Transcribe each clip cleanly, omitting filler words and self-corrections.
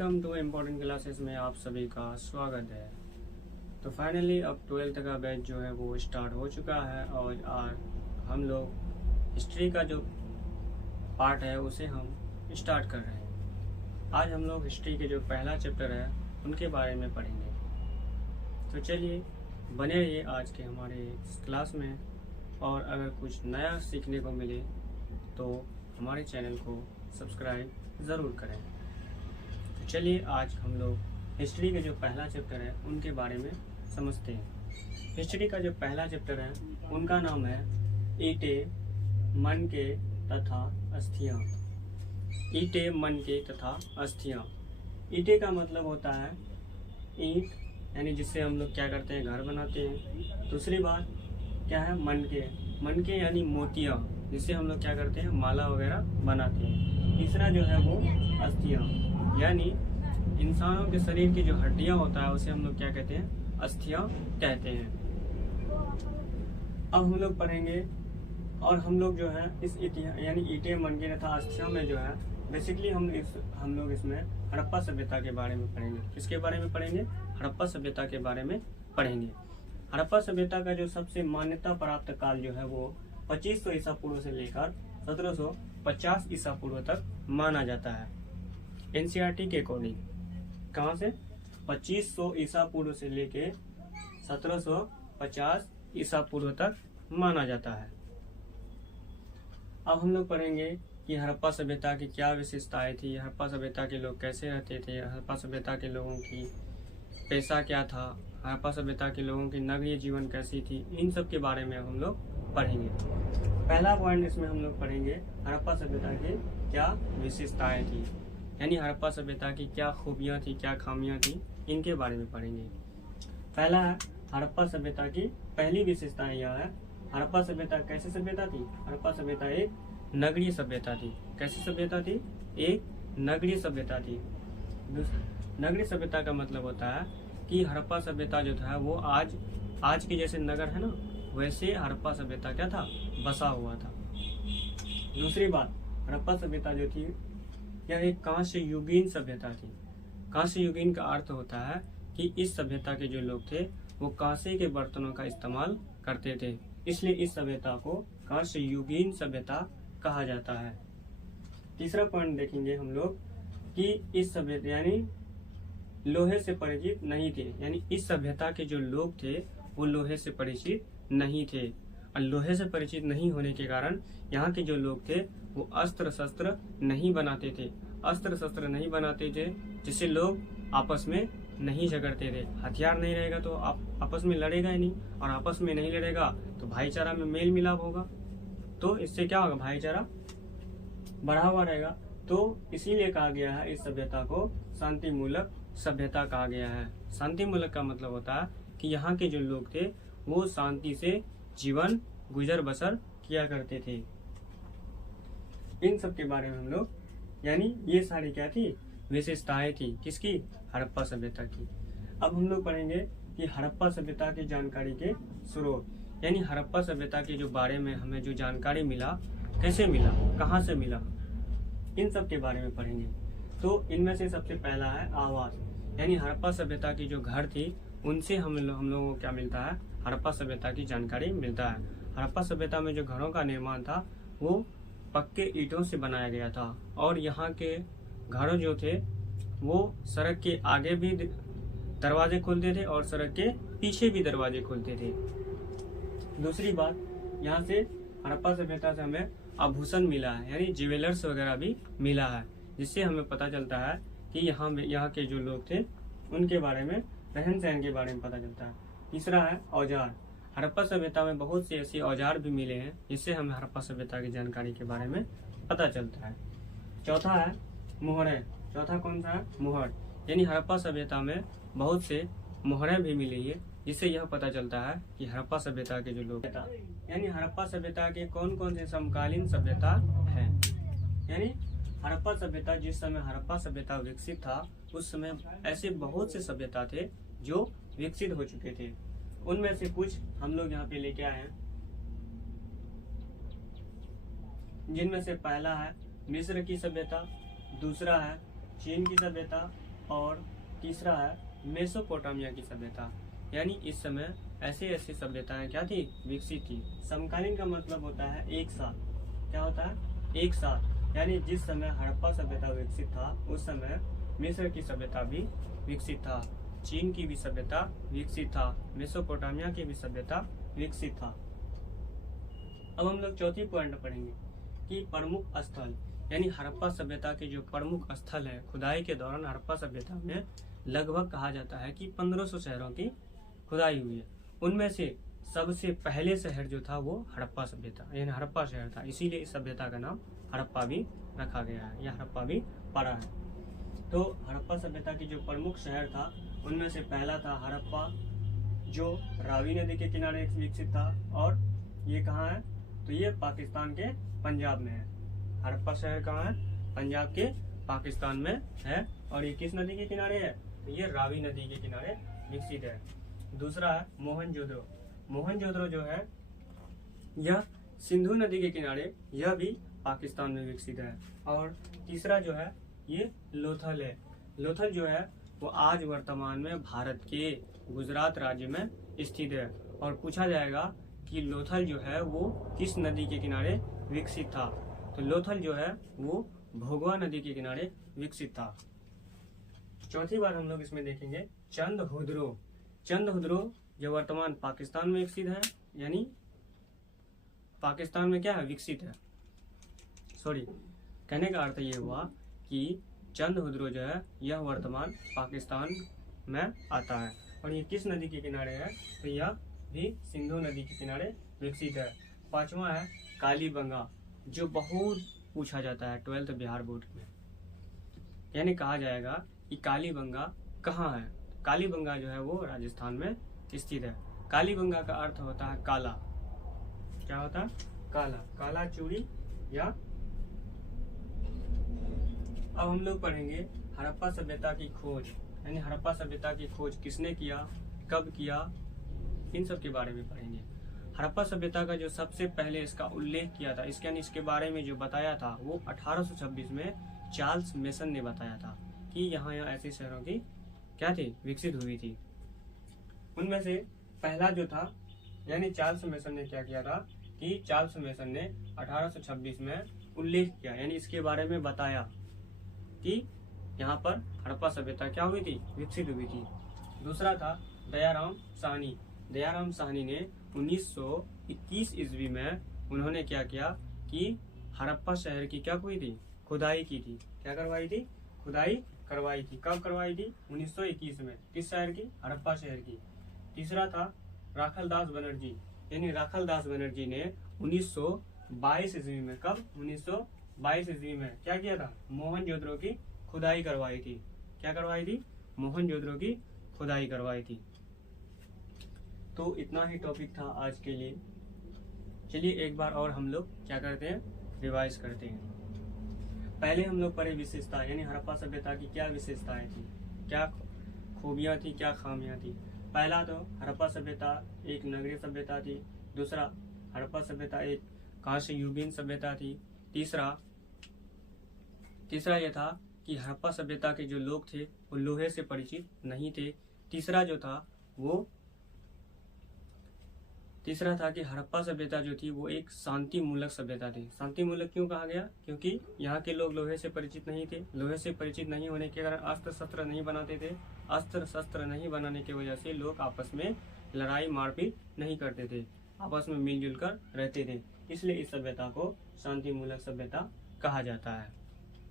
Welcome to important classes में आप सभी का स्वागत है। तो फाइनली अब 12th का बैच जो है वो स्टार्ट हो चुका है और आज हम लोग हिस्ट्री का जो पार्ट है उसे हम स्टार्ट कर रहे हैं। आज हम लोग हिस्ट्री के जो पहला चैप्टर है उनके बारे में पढ़ेंगे। तो चलिए बने रहिए आज के हमारे इस क्लास में, और अगर कुछ नया सीखने को मिले तो हमारे चैनल को सब्सक्राइब ज़रूर करें। तो चलिए आज हम लोग हिस्ट्री के जो पहला चैप्टर है उनके बारे में समझते हैं। हिस्ट्री का जो पहला चैप्टर है उनका नाम है ईंटें, मनके तथा अस्थियाँ। ईंटें, मनके तथा अस्थियाँ। ईंटें का मतलब होता है ईंट, यानी जिससे हम लोग क्या करते हैं, घर बनाते हैं। दूसरी बात क्या है, मनके। मनके यानी मोतियाँ, जिससे हम लोग क्या करते हैं, माला वगैरह बनाते हैं। तीसरा जो है वो अस्थियाँ, यानी इंसानों के शरीर की जो हड्डियाँ होता है उसे हम लोग क्या कहते हैं, अस्थियाँ कहते हैं। अब हम लोग पढ़ेंगे, और हम लोग जो है इस इतिहास यानी ईंटें, मनके तथा अस्थियाँ में जो है बेसिकली हम लोग इसमें हड़प्पा सभ्यता के बारे में पढ़ेंगे। किसके बारे में पढ़ेंगे? हड़प्पा सभ्यता के बारे में पढ़ेंगे। हड़प्पा सभ्यता का जो सबसे मान्यता प्राप्त काल जो है वो 2500 ईसा पूर्व से लेकर 1750 ईसा पूर्व तक माना जाता है। एनसीईआरटी के अकॉर्डिंग कहाँ से 2500 ईसा पूर्व से लेके 1750 ईसा पूर्व तक माना जाता है। अब हम लोग पढ़ेंगे कि हड़प्पा सभ्यता की क्या विशेषताएं थी, हड़प्पा सभ्यता के लोग कैसे रहते थे, हड़प्पा सभ्यता के लोगों की पेशा क्या था, हड़प्पा सभ्यता के लोगों की नगरीय जीवन कैसी थी, इन सब के बारे में हम लोग पढ़ेंगे। पहला पॉइंट इसमें हम लोग पढ़ेंगे हड़प्पा सभ्यता की क्या विशेषताएं थी, यानी हड़प्पा सभ्यता की क्या खूबियां थी, क्या खामियां थी, इनके बारे में पढ़ेंगे। पहला है हड़प्पा सभ्यता की पहली विशेषताएं यह है, हड़प्पा सभ्यता कैसी सभ्यता थी? हड़प्पा सभ्यता एक नगरीय सभ्यता थी। कैसी सभ्यता थी? एक नगरीय सभ्यता थी। नगरीय सभ्यता का मतलब होता है कि हड़प्पा सभ्यता जो था वो आज के जैसे नगर है ना, वैसे हड़प्पा सभ्यता क्या था, बसा हुआ था। दूसरी बात, हड़प्पा सभ्यता जो थी यह एक कांस्य युगीन सभ्यता थी। कांस्य युगीन का अर्थ होता है कि इस सभ्यता के जो लोग थे वो कांसे के बर्तनों का इस्तेमाल करते थे, इसलिए इस सभ्यता को कांस्य युगीन सभ्यता कहा जाता है। तीसरा पॉइंट देखेंगे हम लोग कि इस सभ्यता यानी लोहे से परिचित नहीं थे, यानी इस सभ्यता के जो लोग थे वो लोहे से परिचित नहीं थे, और लोहे से परिचित नहीं होने के कारण यहाँ के जो लोग थे वो अस्त्र शस्त्र नहीं बनाते थे। अस्त्र शस्त्र नहीं बनाते थे जिससे लोग आपस में नहीं झगड़ते थे। हथियार नहीं रहेगा तो आप आपस में लड़ेगा ही नहीं, और आपस में नहीं लड़ेगा तो भाईचारा में मेल मिलाप होगा, तो इससे क्या होगा, भाईचारा बढ़ा हुआ रहेगा। तो इसीलिए कहा गया है इस सभ्यता को शांति मूलक सभ्यता कहा गया है। शांति मूलक का मतलब होता है कि यहाँ के जो लोग थे वो शांति से जीवन गुजर बसर किया करते थे। इन सब के बारे में हम लोग, यानी ये सारी क्या थी, विशेषताएं थी किसकी, हड़प्पा सभ्यता की। अब हम लोग पढ़ेंगे कि हड़प्पा सभ्यता की जानकारी के स्रोत, यानी हड़प्पा सभ्यता के जो बारे में हमें जो जानकारी मिला, कैसे मिला, कहाँ से मिला, इन सब के बारे में पढ़ेंगे। तो इनमें से सबसे पहला है आवास, यानी हड़प्पा सभ्यता की जो घर थी उनसे हम लोगों को क्या मिलता है, हड़प्पा सभ्यता की जानकारी मिलता है। हड़प्पा सभ्यता में जो घरों का निर्माण था वो पक्के ईंटों से बनाया गया था, और यहाँ के घर जो थे वो सड़क के आगे भी दरवाजे खोलते थे और सड़क के पीछे भी दरवाजे खोलते थे। दूसरी बात, यहाँ से हड़प्पा सभ्यता से हमें आभूषण मिला है, यानी ज्वेलर्स वगैरह भी मिला है, जिससे हमें पता चलता है कि यहाँ के जो लोग थे उनके बारे में, रहन सहन के बारे में पता चलता है। तीसरा है औजार। हड़प्पा सभ्यता में बहुत से ऐसे औजार भी मिले हैं जिससे हमें हड़प्पा सभ्यता की जानकारी के बारे में पता चलता है। चौथा है मोहरें। चौथा कौन सा है? मोहर, यानी हड़प्पा सभ्यता में बहुत से मोहरें भी मिली है जिससे यह पता चलता है कि हड़प्पा सभ्यता के जो लोग, यानी हड़प्पा सभ्यता के कौन कौन से समकालीन सभ्यता है। यानी हड़प्पा सभ्यता, जिस समय हड़प्पा सभ्यता विकसित था उस समय ऐसे बहुत से सभ्यता थे जो विकसित हो चुके थे। उनमें से कुछ हम लोग यहाँ पे लेके आए हैं, जिनमें से पहला है मिस्र की सभ्यता, दूसरा है चीन की सभ्यता, और तीसरा है मेसोपोटामिया की सभ्यता, यानी इस समय ऐसे ऐसी सभ्यताएं क्या थी, विकसित थी। समकालीन का मतलब होता है एक साथ, क्या होता है, एक साथ, यानी जिस समय हड़प्पा सभ्यता विकसित था उस समय मिस्र की सभ्यता भी विकसित था, चीन की भी सभ्यता विकसित था, मेसोपोटामिया की भी सभ्यता विकसित था। अब हम लोग चौथी पॉइंट पढ़ेंगे कि प्रमुख स्थल, यानी हड़प्पा सभ्यता के जो प्रमुख स्थल है, खुदाई के दौरान हड़प्पा सभ्यता में लगभग कहा जाता है कि 1500 शहरों की खुदाई हुई है। उनमें से सबसे पहले शहर जो था वो हड़प्पा सभ्यता यानी हड़प्पा शहर था, इसीलिए इस सभ्यता का नाम हड़प्पा भी रखा गया है या हड़प्पा भी पड़ा है। तो हड़प्पा सभ्यता की जो प्रमुख शहर था उनमें से पहला था हड़प्पा, जो रावी नदी के किनारे विकसित था, और ये कहाँ है, तो ये पाकिस्तान के पंजाब में है। हड़प्पा शहर कहाँ है, पंजाब के पाकिस्तान में है, और ये किस नदी के किनारे है, तो ये रावी नदी के किनारे विकसित है। दूसरा है मोहनजोदड़ो। मोहनजोदड़ो जो है यह सिंधु नदी के किनारे, यह भी पाकिस्तान में विकसित है। और तीसरा जो है ये लोथल है। लोथल जो है वो आज वर्तमान में भारत के गुजरात राज्य में स्थित है। और पूछा जाएगा कि लोथल जो है वो किस नदी के किनारे विकसित था, तो लोथल जो है वो भोगवा नदी के किनारे विकसित था। चौथी बात हम लोग इसमें देखेंगे चंदहुदरो। चंदहुदरो जो वर्तमान पाकिस्तान में विकसित है, यानी पाकिस्तान में क्या है, विकसित है। सॉरी, कहने का अर्थ ये हुआ कि चंदहुदरो जो है यह वर्तमान पाकिस्तान में आता है, और ये किस नदी के किनारे है, तो यह भी सिंधु नदी के किनारे विकसित है। पांचवा है कालीबंगा, जो बहुत पूछा जाता है 12th बिहार बोर्ड में, यानी कहा जाएगा कि कालीबंगा कहाँ है। कालीबंगा जो है वो राजस्थान में स्थित है। कालीबंगा का अर्थ होता है काला, क्या होता है, काला, काला चूड़ी या। अब हम लोग पढ़ेंगे हड़प्पा सभ्यता की खोज, यानी हड़प्पा सभ्यता की खोज किसने किया, कब किया, इन सब के बारे में पढ़ेंगे। हड़प्पा सभ्यता का जो सबसे पहले इसका उल्लेख किया था, इसके यानी इसके बारे में जो बताया था, वो 1826 में चार्ल्स मेसन ने बताया था कि यहाँ ऐसे शहरों की क्या थी, विकसित हुई थी। उनमें से पहला जो था, यानी चार्ल्स मेसन ने क्या किया था कि चार्ल्स मेसन ने 1826 में उल्लेख किया, यानी इसके बारे में बताया कि यहाँ पर हड़प्पा सभ्यता क्या हुई थी, विकसित हुई थी। दूसरा था दयाराम साहनी। दयाराम साहनी ने 1921 ईस्वी में उन्होंने क्या किया कि हड़प्पा शहर की क्या हुई थी, खुदाई की थी। क्या करवाई थी, खुदाई करवाई थी। कब करवाई थी, 1921 में। किस शहर की, हड़प्पा शहर की। तीसरा था राखलदास बनर्जी, यानी राखलदास बनर्जी ने 1922 ईस्वी में, कब, 1922 ईस्वी में क्या किया था, मोहनजोदड़ो की खुदाई करवाई थी। क्या करवाई थी, मोहनजोदड़ो की खुदाई करवाई थी। तो इतना ही टॉपिक था आज के लिए। चलिए एक बार और हम लोग क्या करते हैं, रिवाइज करते हैं। पहले हम लोग पढ़े विशेषता, यानी हड़प्पा सभ्यता की क्या विशेषताएं थी, क्या खूबियां थी, क्या खामियां थी। पहला तो हड़प्पा सभ्यता एक नगरीय सभ्यता थी। दूसरा, हड़प्पा सभ्यता एक कांस्य युगीन सभ्यता थी। तीसरा यह था कि हड़प्पा सभ्यता के जो लोग थे वो लोहे से परिचित नहीं थे। तीसरा था कि हड़प्पा सभ्यता जो थी वो एक शांति मूलक सभ्यता थी। शांति मूलक क्यों कहा गया, क्योंकि यहाँ के लोग लोहे से परिचित नहीं थे। लोहे से परिचित नहीं होने के कारण अस्त्र शस्त्र नहीं बनाते थे। अस्त्र शस्त्र नहीं बनाने की वजह से लोग आपस में लड़ाई मारपीट नहीं करते थे, आपस में मिलजुल कर रहते थे। इसलिए इस सभ्यता को शांति मूलक सभ्यता कहा जाता है।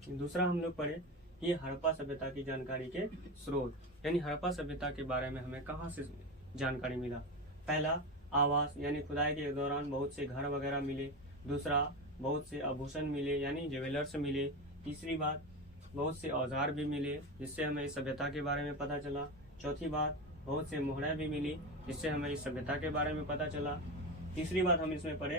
दूसरा हम लोग पढ़े कि हड़प्पा सभ्यता की जानकारी के स्रोत, यानी हड़प्पा सभ्यता के बारे में हमें कहाँ से जानकारी मिला। पहला, आवास, यानी खुदाई के दौरान बहुत से घर वगैरह मिले। दूसरा, बहुत से आभूषण मिले, यानी ज्वेलर्स मिले। तीसरी बात, बहुत से औजार भी मिले, जिससे हमें इस सभ्यता के बारे में पता चला। चौथी बात, बहुत से मोहरें भी मिली, जिससे हमें इस सभ्यता के बारे में पता चला। तीसरी बात हम इसमें पढ़े,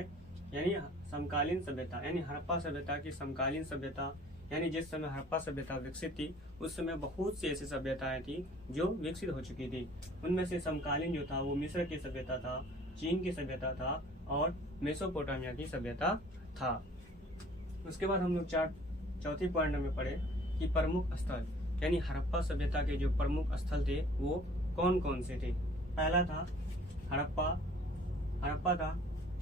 यानी समकालीन सभ्यता, यानी हड़प्पा सभ्यता की समकालीन सभ्यता, यानी जिस समय हड़प्पा सभ्यता विकसित थी उस समय बहुत सी ऐसी सभ्यताएं थी जो विकसित हो चुकी थी। उनमें से समकालीन जो था वो मिस्र की सभ्यता था, चीन की सभ्यता था और मेसोपोटामिया की सभ्यता था। उसके बाद हम लोग चौथी पॉइंट में पढ़े कि प्रमुख स्थल। यानी हड़प्पा सभ्यता के जो प्रमुख स्थल थे वो कौन कौन से थे। पहला था हड़प्पा था।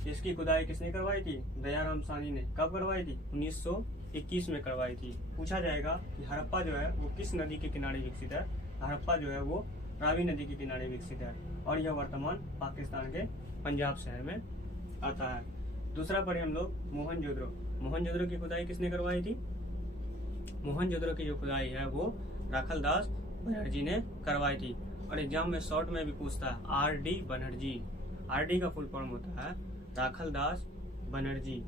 इसकी खुदाई किसने करवाई थी? दयाराम साहनी ने। कब करवाई थी? 1921 में करवाई थी। पूछा जाएगा कि हड़प्पा जो है वो किस नदी के किनारे विकसित है। हड़प्पा जो है वो रावी नदी के किनारे विकसित है और यह वर्तमान पाकिस्तान के पंजाब शहर में आता है। दूसरा पढ़े हम लोग मोहनजोदड़ो। मोहनजोदड़ो की खुदाई किसने करवाई थी? मोहनजोदड़ो की जो खुदाई है वो राखलदास बनर्जी ने करवाई थी। और एग्जाम में शॉर्ट में भी पूछता है आर.डी. बनर्जी। आर.डी. का फुल फॉर्म होता है राखलदास बनर्जी।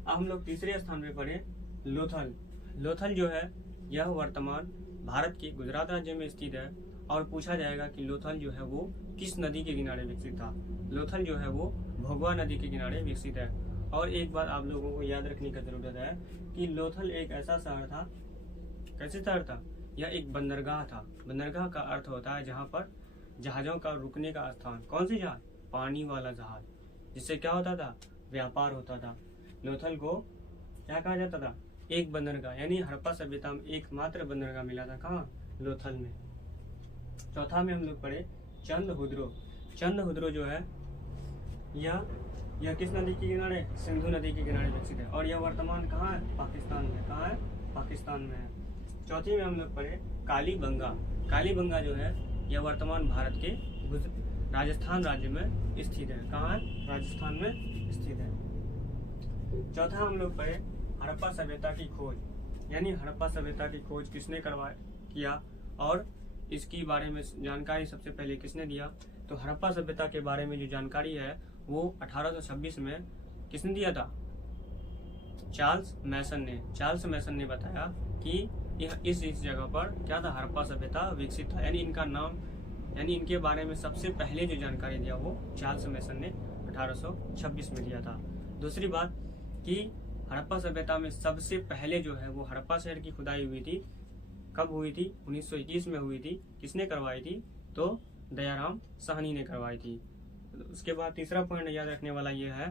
अब हम लोग तीसरे स्थान पे पढ़े लोथल। लोथल जो है यह वर्तमान भारत के गुजरात राज्य में स्थित है और पूछा जाएगा कि लोथल जो है वो किस नदी के किनारे विकसित था। लोथल जो है वो भोगवा नदी के किनारे विकसित है। और एक बात आप लोगों को याद रखने की जरूरत है कि लोथल एक ऐसा शहर था। कैसे शहर था? यह एक बंदरगाह था। बंदरगाह का अर्थ होता है जहाँ पर जहाजों का रुकने का स्थान। कौन सी जहाज? पानी वाला जहाज, जिससे क्या होता था? व्यापार होता था। लोथल को क्या कहा जाता था? एक बंदरगाह, यानी हड़प्पा सभ्यता में एकमात्र बंदरगाह मिला था। कहाँ? लोथल में। चौथा में हम लोग पढ़े चंद्रहुद्रो। चंद्रहुद्रो जो है यह किस नदी के किनारे? सिंधु नदी के किनारे विकसित है और यह वर्तमान कहाँ है? पाकिस्तान में। कहाँ है? पाकिस्तान में है। चौथी में हम लोग पढ़े कालीबंगा। कालीबंगा जो है यह वर्तमान भारत के राजस्थान राज्य में स्थित है। कहाँ है? राजस्थान में स्थित है। चौथा हम लोग पढ़े हड़प्पा सभ्यता की खोज। यानी हड़प्पा सभ्यता की खोज किसने किया और इसकी बारे में जानकारी सबसे पहले किसने दिया? तो हड़प्पा सभ्यता के बारे में जो जानकारी है वो 1826 में किसने दिया था? चार्ल्स मैसन ने। चार्ल्स मैसन ने बताया कि यह इस जगह पर क्या था? हड़प्पा सभ्यता विकसित था। यानी इनका नाम, यानी इनके बारे में सबसे पहले जो जानकारी दिया वो चार्ल्स मैसन ने 1826 में दिया था। दूसरी बात कि हड़प्पा सभ्यता में सबसे पहले जो है वो हड़प्पा शहर की खुदाई हुई थी। कब हुई थी? 1921 में हुई थी। किसने करवाई थी? तो दयाराम साहनी ने करवाई थी। उसके बाद तीसरा पॉइंट याद रखने वाला ये है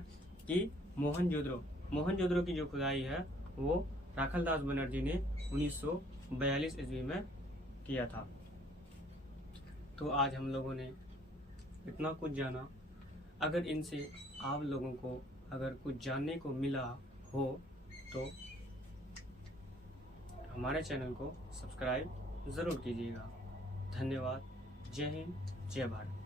कि मोहनजोदड़ो की जो खुदाई है वो राखलदास बनर्जी ने 1942 ईस्वी में किया था। तो आज हम लोगों ने इतना कुछ जाना। अगर इनसे आप लोगों को अगर कुछ जानने को मिला हो तो हमारे चैनल को सब्सक्राइब ज़रूर कीजिएगा। धन्यवाद। जय हिंद, जय भारत।